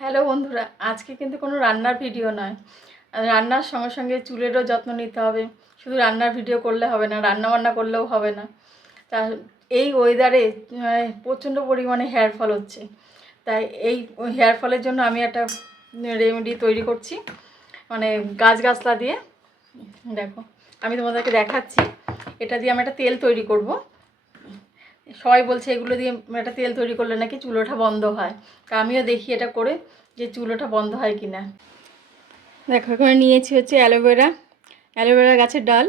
Hello বন্ধুরা, আজকে কিন্তু কোনো রান্নার ভিডিও নয়। রান্নার সঙ্গে সঙ্গে চুলেরও যত্ন নিতে হবে। শুধু রান্নার ভিডিও করলে হবে না, রান্না বান্না করলেও হবে না। তা এই ওয়েদারে প্রচণ্ড পরিমাণে হেয়ার ফল হচ্ছে। তাই এই হেয়ার ফলের জন্য আমি একটা রেমেডি তৈরি করছি, মানে গাছগাছলা দিয়ে। দেখো, আমি তোমাদেরকে দেখাচ্ছি। এটা দিয়ে আমি একটা তেল তৈরি করব। সবাই বলছে এগুলো দিয়ে একটা তেল তৈরি করলে নাকি চুল ওঠা বন্ধ হয়। তা আমিও দেখি এটা করে যে চুল ওঠা বন্ধ হয় কি না। দেখো, এখানে নিয়েছি হচ্ছে অ্যালোভেরা গাছের ডাল,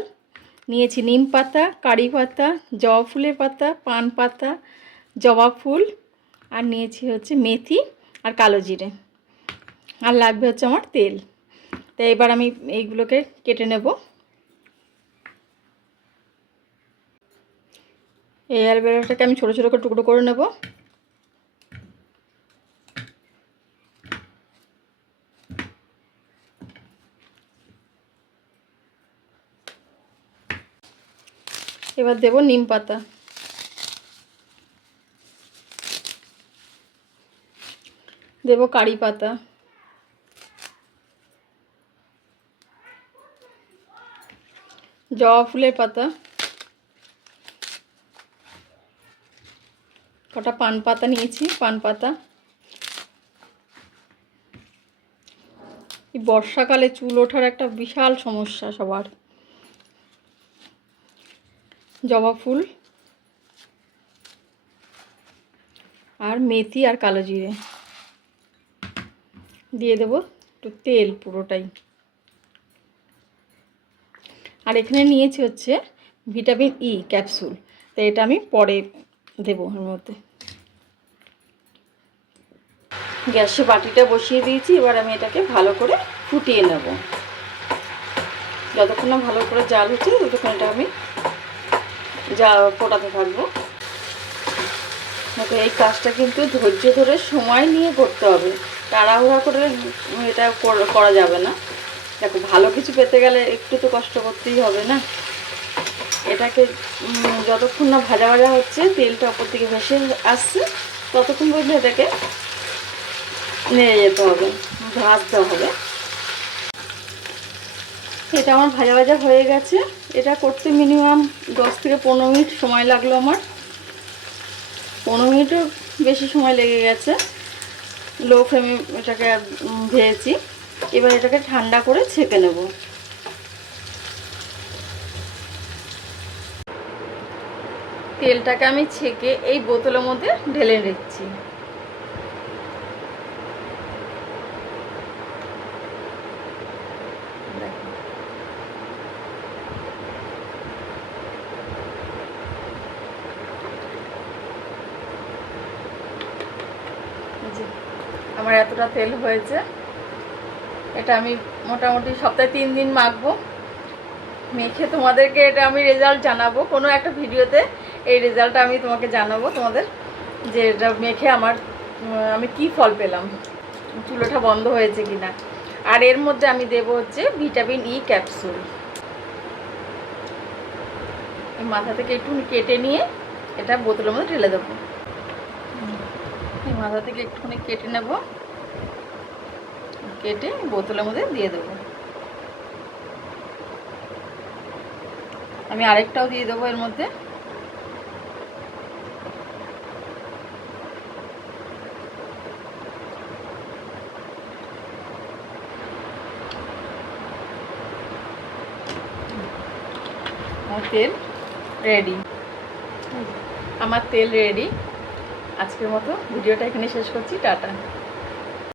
নিয়েছি নিম পাতা, কারি পাতা, জবা ফুলের পাতা, পান পাতা, জবা ফুল, আর নিয়েছি হচ্ছে মেথি আর কালো জিরে, আর লাগবে হচ্ছে আমার তেল। তো এবার আমি এইগুলোকে কেটে নেব। এই অ্যালোভেরাটাকে আমি ছোটো ছোটো করে টুকরো করে নেব। এবার দেব নিম পাতা, দেব কারি পাতা, জবা ফুলের পাতা, কটা পান পাতা নিয়েছি, পান পাতা। এই বর্ষাকালে চুল ওঠার একটা বিশাল সমস্যা সবার। জবা ফুল, আর মেথি আর কালো জিরে দিয়ে দেবো একটু তেল পুরোটাই। আর এখানে নিয়েছি হচ্ছে ভিটামিন ই ক্যাপসুল, তো এটা আমি পরে দেবো এর মধ্যে। গ্যাসে বাটিটা বসিয়ে দিয়েছি, এবার আমি এটাকে ভালো করে ফুটিয়ে নেব। যতক্ষণ না ভালো করে জাল হচ্ছে ততক্ষণ এটা আমি ফোটাতে থাকবো। এই কাজটা কিন্তু ধৈর্য ধরে সময় নিয়ে করতে হবে, তাড়াহুড়া করে এটা করা যাবে না। দেখো, ভালো কিছু পেতে গেলে একটু তো কষ্ট করতেই হবে না। এটাকে যতক্ষণ না ভাজা ভাজা হচ্ছে, তেলটা ওপর থেকে ভেসে আসছে, ততক্ষণ পর্যন্ত এটাকে নেড়ে যেতে হবে, ভাজতে হবে। এটা আমার ভাজা ভাজা হয়ে গেছে। এটা করতে মিনিমাম 10 থেকে 15 মিনিট সময় লাগলো আমার। 15 মিনিটও বেশি সময় লেগে গেছে। লো ফ্লেমে এটাকে ভেজেছি। এবার এটাকে ঠান্ডা করে ছেঁকে নেব। তেলটাকে আমি ছেঁকে এই বোতলের মধ্যে ঢেলে নিচ্ছি। আমার এতটা তেল হয়েছে। এটা আমি মোটামুটি সপ্তাহে 3 দিন মাখবো। মেখে তোমাদেরকে এটা আমি রেজাল্ট জানাবো, কোনো একটা ভিডিওতে এই রেজাল্টটা আমি তোমাকে জানাবো তোমাদের, যে এটা মেখে আমি কি ফল পেলাম, চুল ওঠা বন্ধ হয়েছে কিনা। আর এর মধ্যে আমি দেবো হচ্ছে ভিটামিন ই ক্যাপসুল। মাথা থেকে একটু কেটে নিয়ে এটা বোতলের মধ্যে ঢেলে দেবো। মাথা থেকে একটুখানি কেটে নেব, কেটে বোতলের মধ্যে দিয়ে দেবো। আমি আরেকটাও দিয়ে দেবো এর মধ্যে। আমার তেল রেডি। আমার তেল রেডি। আজকের মতো ভিডিওটা এখানে শেষ করছি। টাটা।